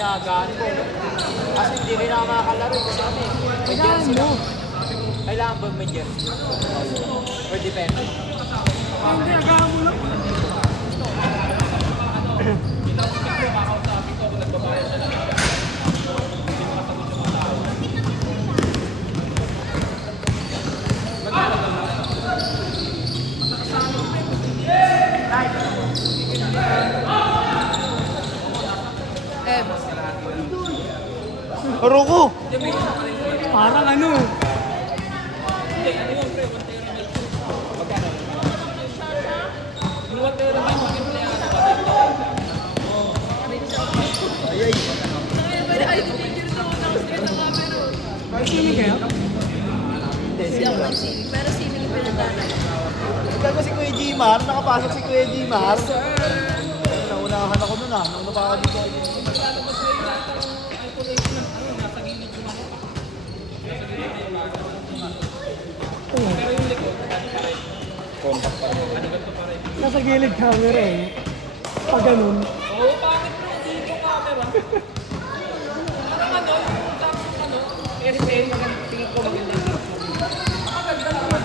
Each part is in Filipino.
inaagahan ko. Kasi hindi rin ako makakalaro kasi kami. May jersey lang. Kailangan ba may jersey? Or depende? Hindi, agahan mo lang. Ruko! Parang ano. Sini kayo? Hindi ako nagsinig, pero sinig yung pinagdala. Ikaw ko si Kuya Jimar, nakapasok si Kuya Jimar. Naunahan ako nun ah, nauna pa ako dito. Nasa gilid camera eh. Pag ganun. Oo, pangit bro. Dito camera. Parang ano, yung tapos ano, kasi tingin ko maganda. Maganda naman.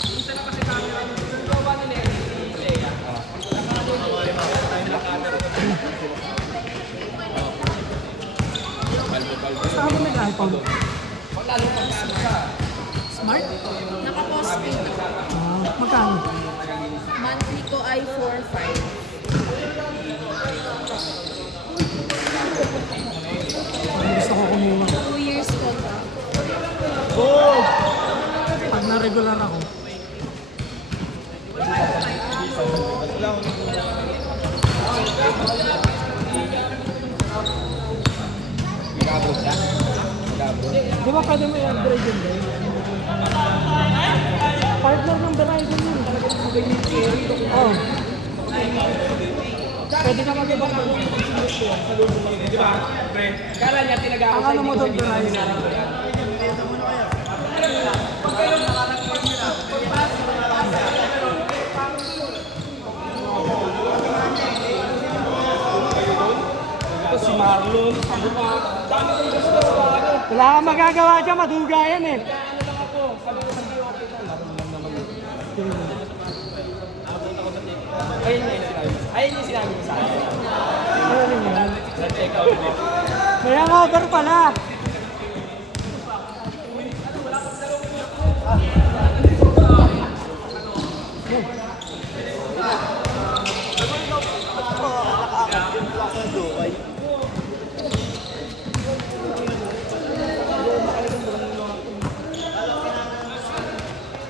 Isa na kasi camera. Yung gawa nila yung Lea. Saan mo nag-iPhone? Smart? Naka-postpaid ako. Magkano? Monthly ko ay 4-5. Parang gusto ko kumuha. 2 years ko na. Pag na-regular ako. Di ba pwede mo i-upgrade yun din? Partner ng Verizon yun. Oo. Pwede ka mag-ibang Kala niya tinagaan ang ano mo doon Verizon? Ito si Marlon. Dami kong gusto sa ano. Wala kang magagawa dyan, maduga yan eh. Ayun yung sinabi mo sa akin. Ano rin yan? Na-check out mo. May hangover pala.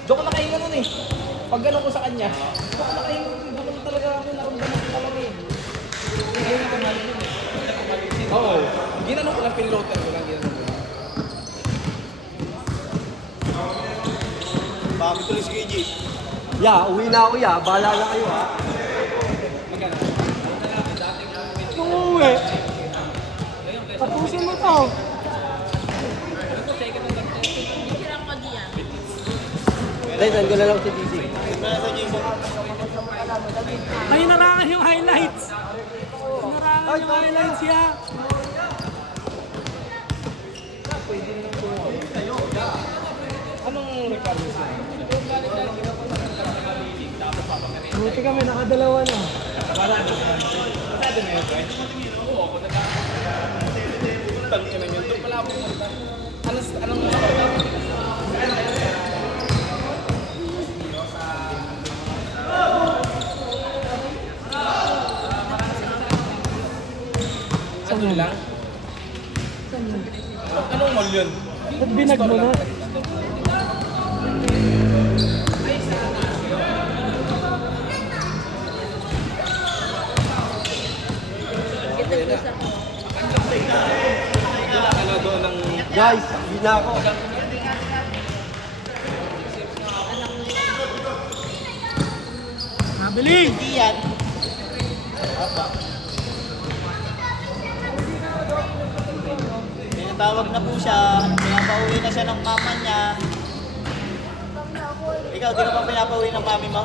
Doon ko nakahinga nun eh. Pag gano'n ko sa kanya, doon ko nakahinga. Doon ko talaga ako naramdaman ko talaga eh. Ngayon ko nalang yun eh. Oo. Ginanong ko lang, pinloader ko lang, ginanong ko lang. Bakit tuloy si Kuya G? Ya, uwi na ako ya. Bahala na kayo ha. Kung uuwi, tapusin mo to. Hirang ko diyan. Dahil ko na lang si Gigi. Ay, narangan yung highlights. Narangan yung highlights ya. Anong requirements na? Buti kami, nakadalawa na. Masado na yun, right? Oo, ako Tangin na yun. Doon pala ako pumunta. Anong ano lang? Anong mall yun? Ba't binag mo na? Kitag-usap ko. Guys, hindi na ako. Mabiling! Hindi yan. Pinatawag na po siya. Pinapauwi na siya ng mama niya. Ikaw, di ka pa pinapauwi ng mami mo?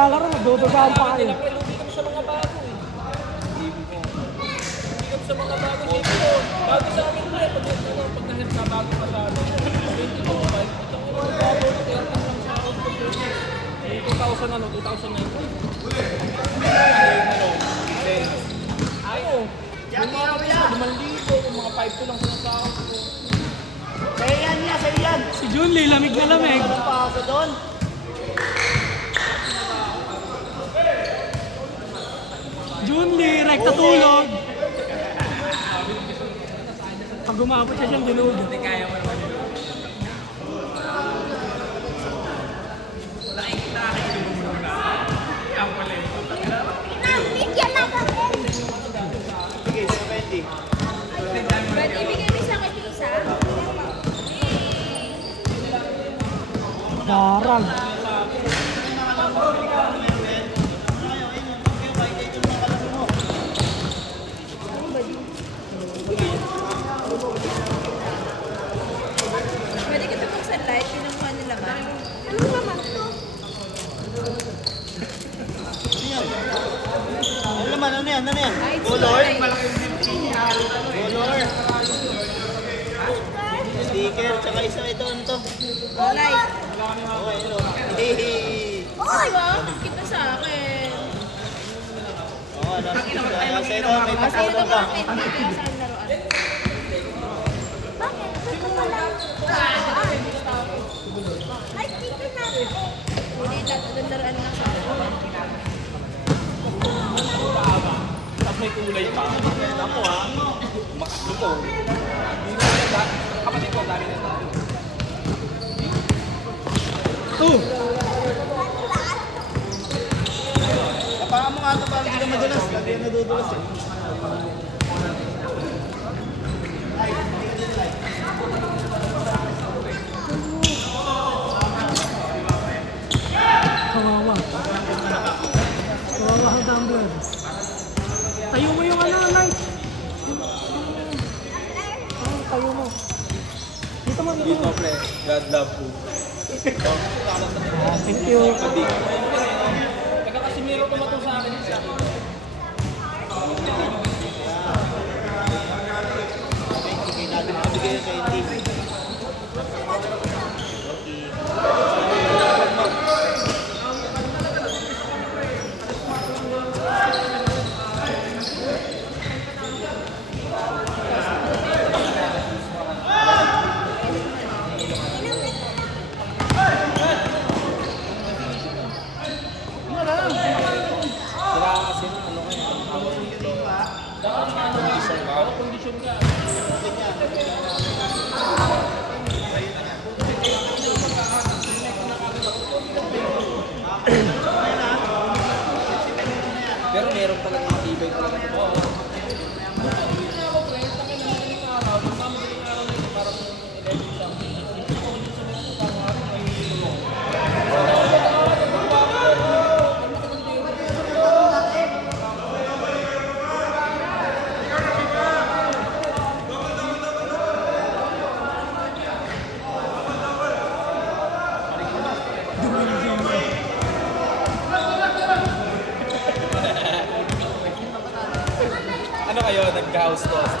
naglalaro, nagdodogaan pa kayo. Hindi kami sa mga bago eh. Hindi kami sa mga bago. Hindi ko. Bago sa amin na eh. Pag na-help na bago pa sa amin. 20 po ba? Itong mga bago na kaya lang sa ako. 2000 ano, 2019. Ano? Yung mga pisa, 5,000, yung mga 5 lang sa sahod ko. Sa'yo yan niya, sa'yo yan. Si Junli, lamig na lamig. Walang pasa doon. Junli, rekta tulog. Pag gumapot siya siyang dinug. Hindi kaya mo naman yun. Sige, 70. Pwede ibigay mo sa akin yung isa? Darang. Pwede kita buksan light, pinukuha nila ba? Ano naman to? Ano naman, ano yan, ano yan? Ay, it's Color? light. Color. Sticker, tsaka isa ito, ano to? Light. Okay, ano? Hehehe. Ay, ba? Kita sa akin. Oo, ano? Sa ito, may Kasi ito pakulan ka ka. akin, hindi kaya saan laruan. Bakit? Ito pala. Ay, dito na. Hindi, tatagandaan lang sa laruan. Tapos may kulay pa. Ako ha. Makaslo ko. Kapatid ko, dami na tayo. Tapangan mo nga ito para hindi ka madulas. Hindi ka nadudulas eh. Kawawa. Kawawa ang tumbler. Tayo mo yung ano, light. Tayo mo. Dito mo, dito mo. pre. God love you. Thank you. Teka kasi meron tumato sa akin isa. Sige natin makabigay yung 20. Sira kasi ng ano kayo. Tawag dito. Condition ka. Pero condition ka. Pero meron talaga matibay talaga. Ano kayo? Nag-house toast?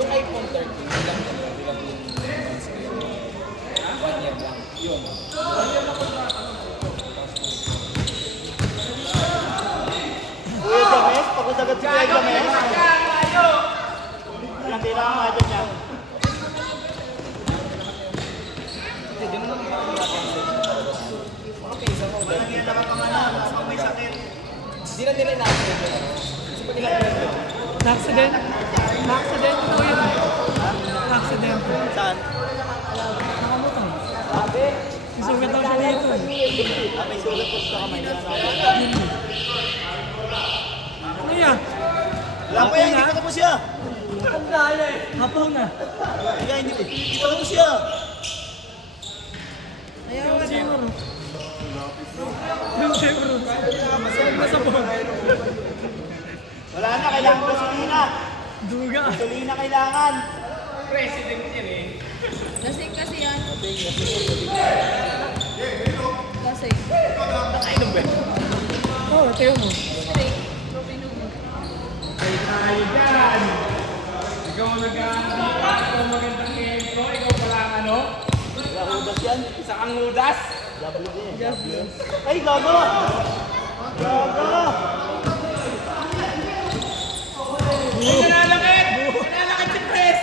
Yung iPhone 13, ilang yun? Ilang months kayo? 1 year lang. Yun. 1 year lang po na Kuya James, pakusagat si Kuya James. Hindi na ang mga niya. Hindi na nila inaakit. Kasi pag inaakit yun. Na-accident. Na-accident po yun. Na-accident. Saan? Isugat daw siya dito. May sulat ko sa kamay nila na. Ano yan? Wala ko yan, hindi ko tapos siya. Hapaw na. Kaya hindi ko tapos siya. Siguro. Chevron. Yung Chevron. Nasa ball. Wala na, kailangan gasolina. Duga. Gasolina kailangan. Lasing kasi yan. Lasing. Oh, tayo mo. Straight. Pinuno. Ikaw ikaw magandang ego, ikaw pala ang ano? Lahudas yan. Isa kang hudas. Ay, gago! Gago! Nanalakit! Nanalakit si Chris!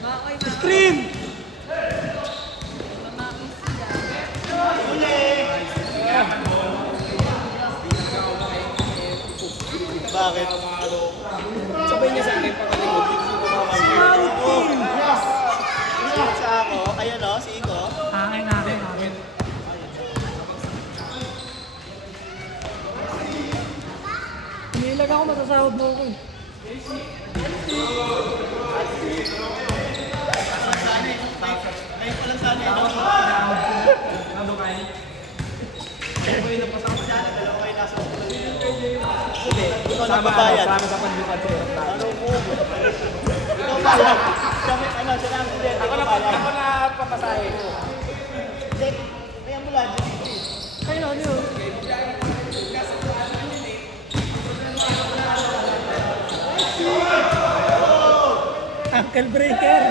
Makoy, Screen! mamakis sila. Uli! Bakit? Sabay niya sa akin pakalikod. Scouting! Sa ako, ayan o, si Iko. Akin. Umilag ako, masasahod mo ako eh. Ngayon ko lang sana yun. Dalawa kayo nasa hospital. Ikaw nagbabayad. sa panlipat sa'yo. Ano mo? Ikaw bayad. Sabi, ano, sinabi ko din. Ako na papasahe. Hindi. Kaya mo lang, dito. Ayun, ano yun? Ankle breaker.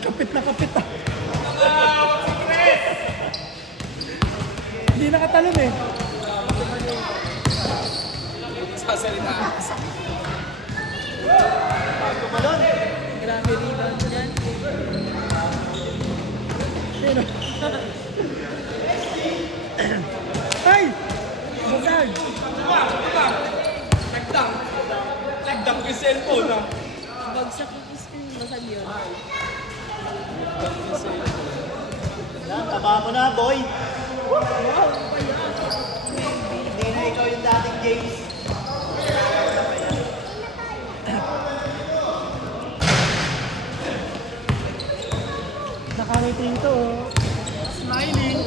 Kapit na kapit ah. Hindi nakatalon eh. Sasalita. Tumalon. Grabe rebound yan. Sino? Ay! Basag! Nagdang ko yung cellphone ah. Bagsak yung screen. Basag yun. Yan, taba mo na, boy. Hindi na ikaw yung dating James. Nakangiti ito. Smiling.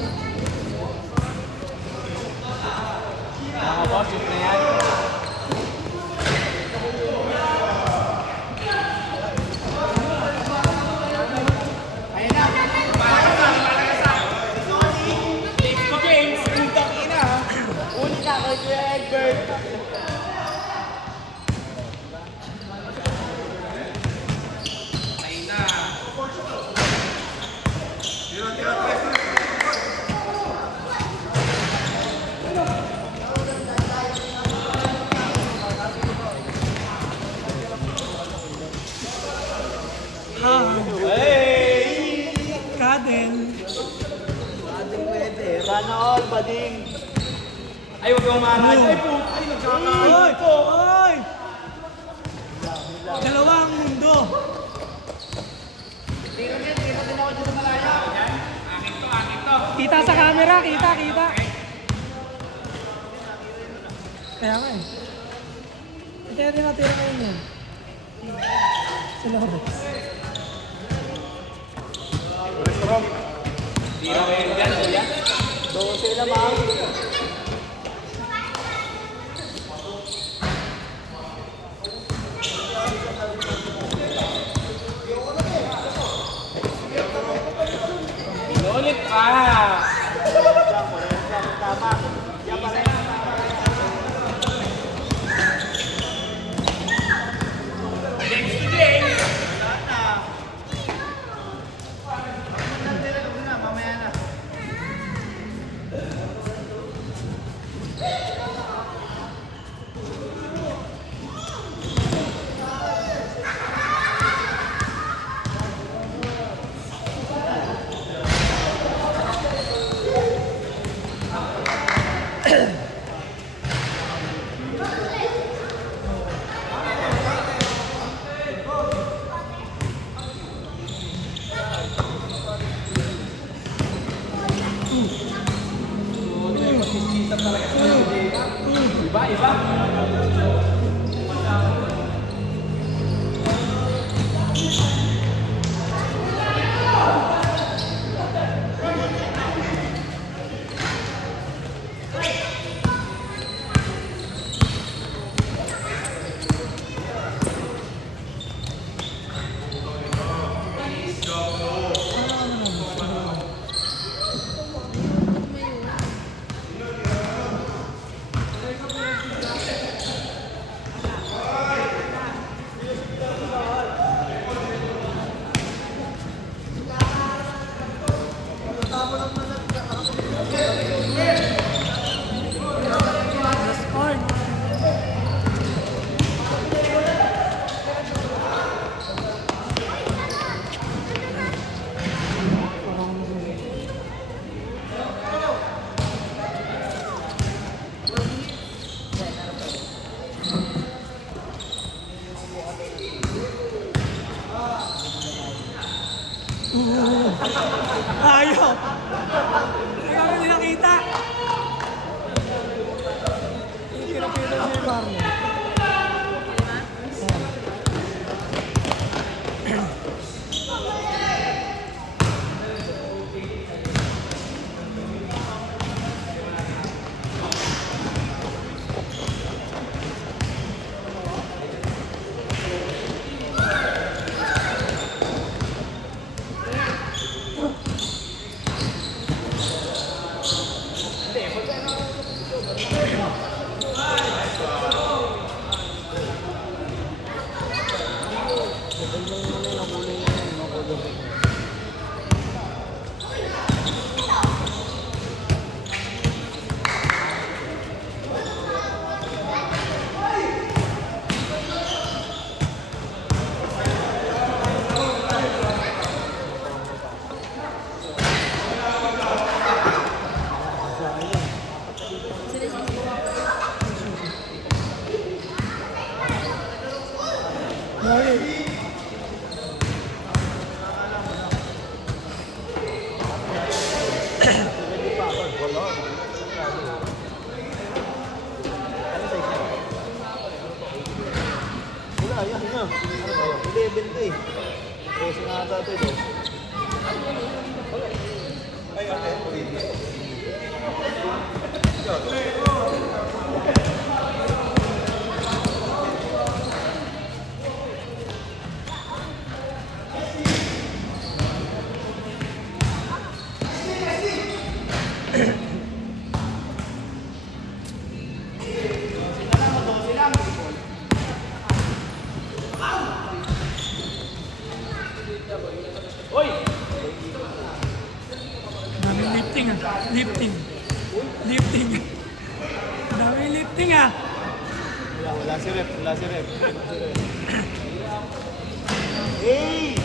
Mga boss, yun na yan. James, utang ina ha. Uli ka kay Kuya Egbert. Kadel. Bading pwede. Rana all, bading. Ay, huwag kang maharaj. Ay, puto. Ay, nagkakain. Oy! Oy! Dalawang mundo. Kita sa camera, kita. Kaya nga eh. Kaya din natin ngayon yun. Sa Lawrence. Tira ko yun dyan, kuya. 12 lamang. Ulit pa. Tama. Yan pa rin. James to James. Mamaya na. Iba. Ayaw. Ayaw ko hindi nakita. Pinapita si Marlon. Wala, yan na. Ano ba yun? 11 to eh. Kasi nga ata ito eh. Daming lifting ah. Lifting. Lifting. Daming lifting ah. Wala si Rep. Wala si Rep. Hey!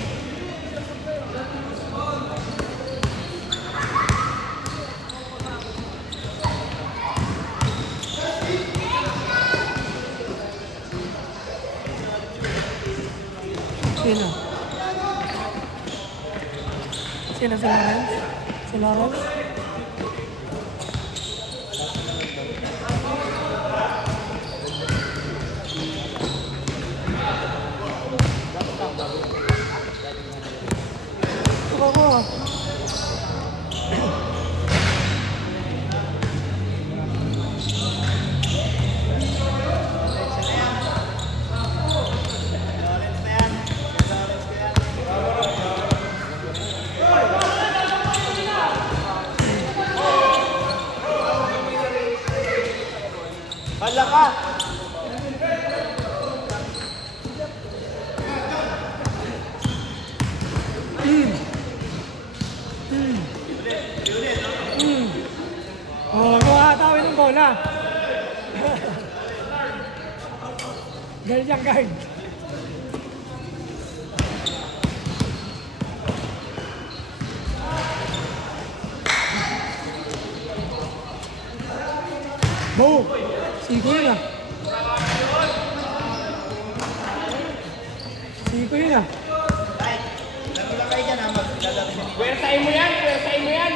Sino? Sino si Lawrence? Si Lawrence? Ako. Hala ka! Oh, kumakatawin ng bola. Ganyan guard. Boom! Siko yun ah. Siko yun ah. Nagkila kayo dyan ha, maglalaro siya. Pwersahin mo yan! Pwersahin mo yan!